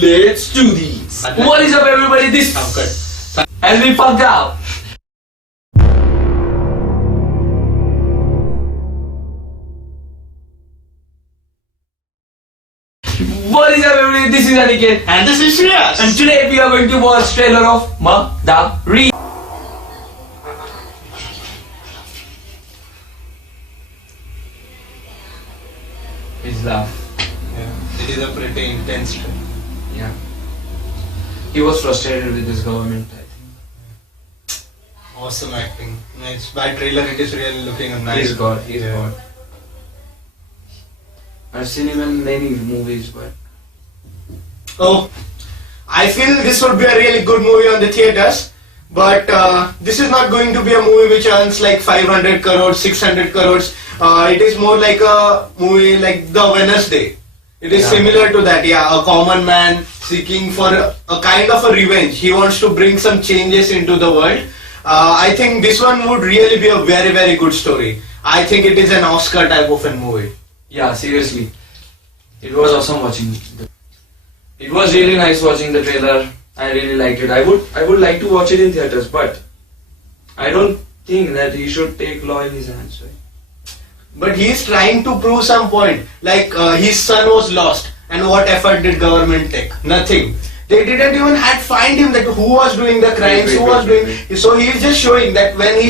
Let's do this. What is up, everybody? This has been fucked up. What is up, everybody? This is Aniket, And this is Shreyas. and today we are going to watch trailer of Madari. His laugh. Yeah, it is a pretty intense trip. Yeah. He was frustrated with his government, I think. Awesome acting. Nice. By trailer, it is really looking nice. He's God. He's Yeah. God. I've seen him in many movies, but Oh, I feel this would be a really good movie on the theaters. But this is not going to be a movie which earns like 500 crores, 600 crores. It is more like a movie like The Wednesday. It is Yeah. similar to that, yeah. A common man seeking for a kind of a revenge. He wants to bring some changes into the world. I think this one would really be a very, very good story. I think it is an Oscar type of a movie. yeah, seriously, it was awesome watching. It was really nice watching the trailer. I really liked it. I would like to watch it in theaters, but I don't think that he should take law in his hands. Right? But he is trying to prove some point. Like his son was lost, and what effort did government take? Nothing. They didn't even had find him that who was doing the crimes, who was doing. So he is just showing that when he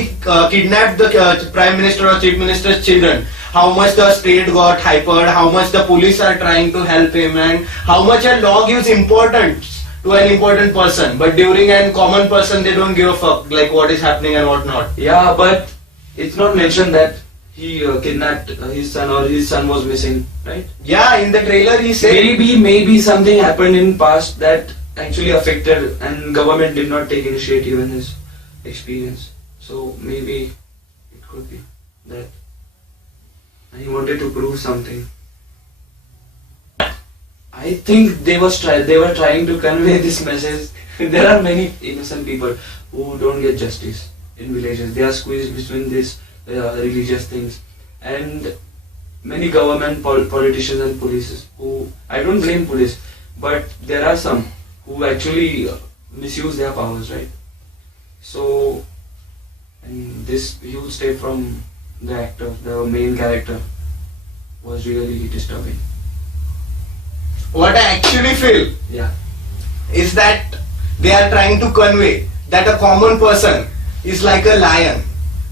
kidnapped the prime minister or chief minister's children, how much the state got hypered, how much the police are trying to help him, and how much a law gives importance to an important person. But during a common person, they don't give a fuck like what is happening and what not. Yeah, but it's not mentioned that he kidnapped his son or his son was missing, right? Yeah, in the trailer he said. Maybe something happened in past that actually affected, and government did not take initiative in his experience. So maybe it could be that. And he wanted to prove something. I think they were trying to convey this message. There are many innocent people who don't get justice in villages. They are squeezed between these religious things, and many government politicians and police who, I don't blame police, but there are some who actually misuse their powers, right? So, and this huge step from the actor, the main character, was really disturbing. What I actually feel Yeah. is that they are trying to convey that a common person is like a lion.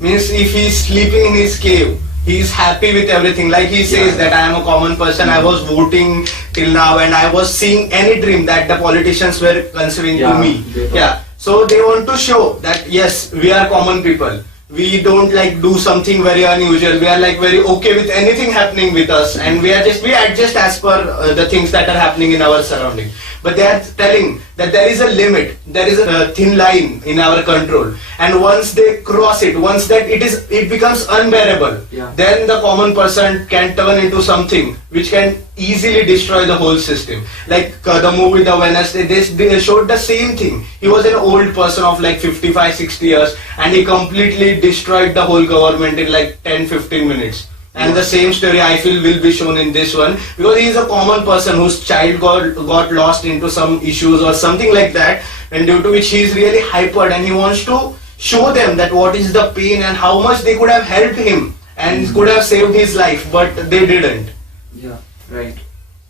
Means if he is sleeping in his cave, he is happy with everything. Like he says Yeah. that I am a common person, I was voting till now and I was seeing any dream that the politicians were conceiving to Yeah, me. they were. Yeah. So they want to show that yes, we are common people. We don't like do something very unusual. We are like very okay with anything happening with us, and we adjust as per the things that are happening in our surrounding. But they are telling that there is a limit, there is a thin line in our control, and once they cross it, once that it becomes unbearable, Yeah. then the common person can turn into something which can easily destroy the whole system. Like the movie The Wednesday, they showed the same thing. He was an old person of like 55, 60 years, and he completely destroyed the whole government in like 10, 15 minutes. And the same story I feel will be shown in this one, because he is a common person whose child got lost into some issues or something like that, and due to which he is really hypered and he wants to show them that what is the pain and how much they could have helped him and could have saved his life, but they didn't. Yeah, right.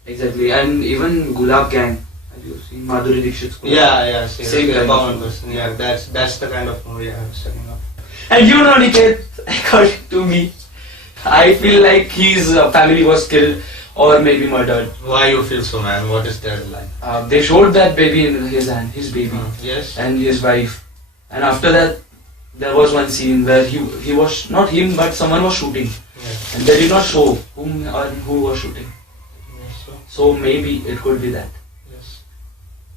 Exactly. And even Gulab Gang. Have you seen Madhuri Dixit's Gulab? Yes, Same kind of common movie. person. Yeah, that's the kind of movie I was talking about. And you know, Niket, according to me, I feel like his family was killed or maybe murdered. Why you feel so, man? What is that like? They showed that baby in his hand, his baby, Yes. and his wife. And after that, there was one scene where he was, not him, but someone was shooting. Yes. And they did not show who was shooting. Yes. So, So maybe it could be that. yes.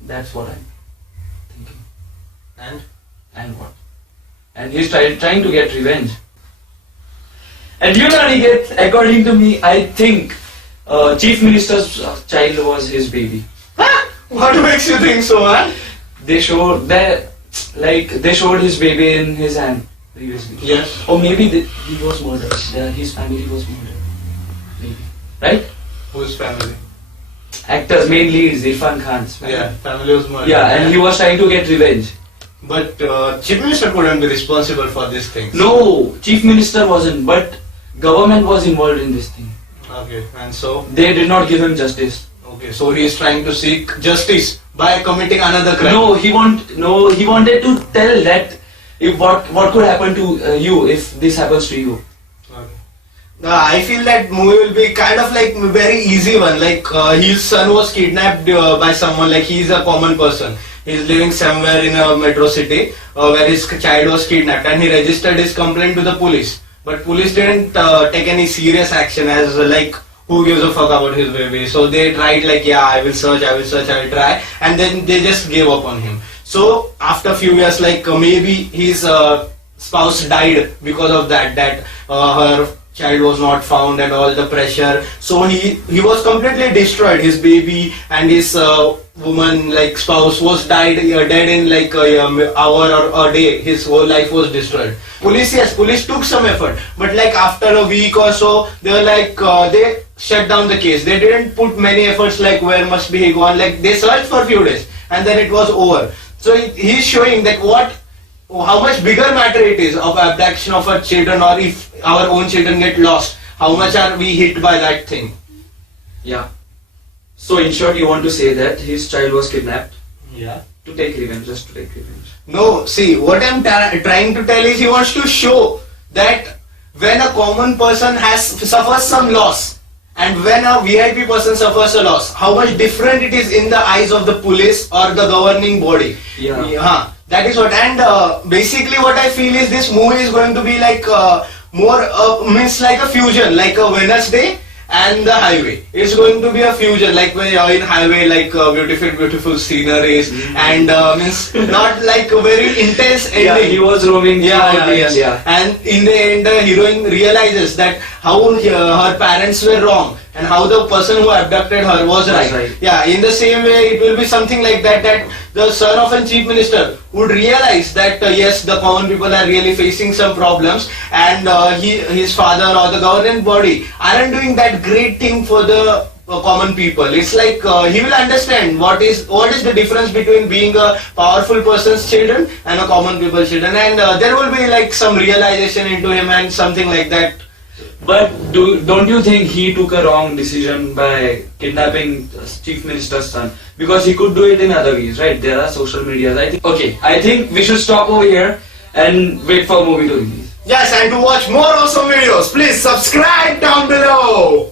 That's what I'm thinking. And And what? And he's trying to get revenge. And you know, Aniket, according to me, I think Chief Minister's child was his baby. what makes you think so, man? They showed his baby in his hand previously. Yes. Or maybe he was murdered. His family was murdered. Maybe. Right? Whose family? actors, main leads, Irfan Khan's family. Yeah, family was murdered. Yeah, and he was trying to get revenge. But Chief Minister couldn't be responsible for these things. No, Chief Minister wasn't, but government was involved in this thing. Okay, and so They did not give him justice. okay, so he is trying to seek justice by committing another crime. No, he wanted to tell that if what could happen to you if this happens to you. Okay. I feel that movie will be kind of like very easy one. Like his son was kidnapped by someone. Like he's a common person. He's living somewhere in a metro city where his child was kidnapped, and he registered his complaint to the police. But police didn't take any serious action as like who gives a fuck about his baby. So they tried like yeah, I will search, I will try, and then they just gave up on him. So after a few years, like maybe his spouse died because of that. Her child was not found and all the pressure. So he was completely destroyed. His baby and his woman like spouse was dead in like a hour or a day. His whole life was destroyed. Police took some effort, but like after a week or so, they were like they shut down the case. They didn't put many efforts like where must be he gone. Like they searched for a few days and then it was over. So he's showing that how much bigger matter it is of abduction of our children, or if our own children get lost, how much are we hit by that thing? Yeah. So in short, you want to say that his child was kidnapped Yeah. to take revenge, just to take revenge. No, see, what I'm trying to tell is he wants to show that when a common person suffers some loss, and when a VIP person suffers a loss, how much different it is in the eyes of the police or the governing body. Yeah. That is what, and basically what I feel is this movie is going to be like more means like a fusion, like a Wednesday and the highway. It's going to be a fusion, like when you're in highway, like beautiful sceneries, and means not like a very intense ending. Yeah, he was roaming. Yes. Yeah. And in the end, the heroine realizes that how her parents were wrong and how the person who abducted her was right. Yeah, in the same way, it will be something like that, that the son of a chief minister would realize that yes, the common people are really facing some problems, and his father or the government body aren't doing that great thing for the common people. It's like he will understand what is the difference between being a powerful person's children and a common people's children, and there will be like some realization into him and something like that. But don't you think he took a wrong decision by kidnapping Chief Minister's son? Because he could do it in other ways, right? There are social medias. I think we should stop over here and wait for movie to release. Yes, and to watch more awesome videos, please subscribe down below.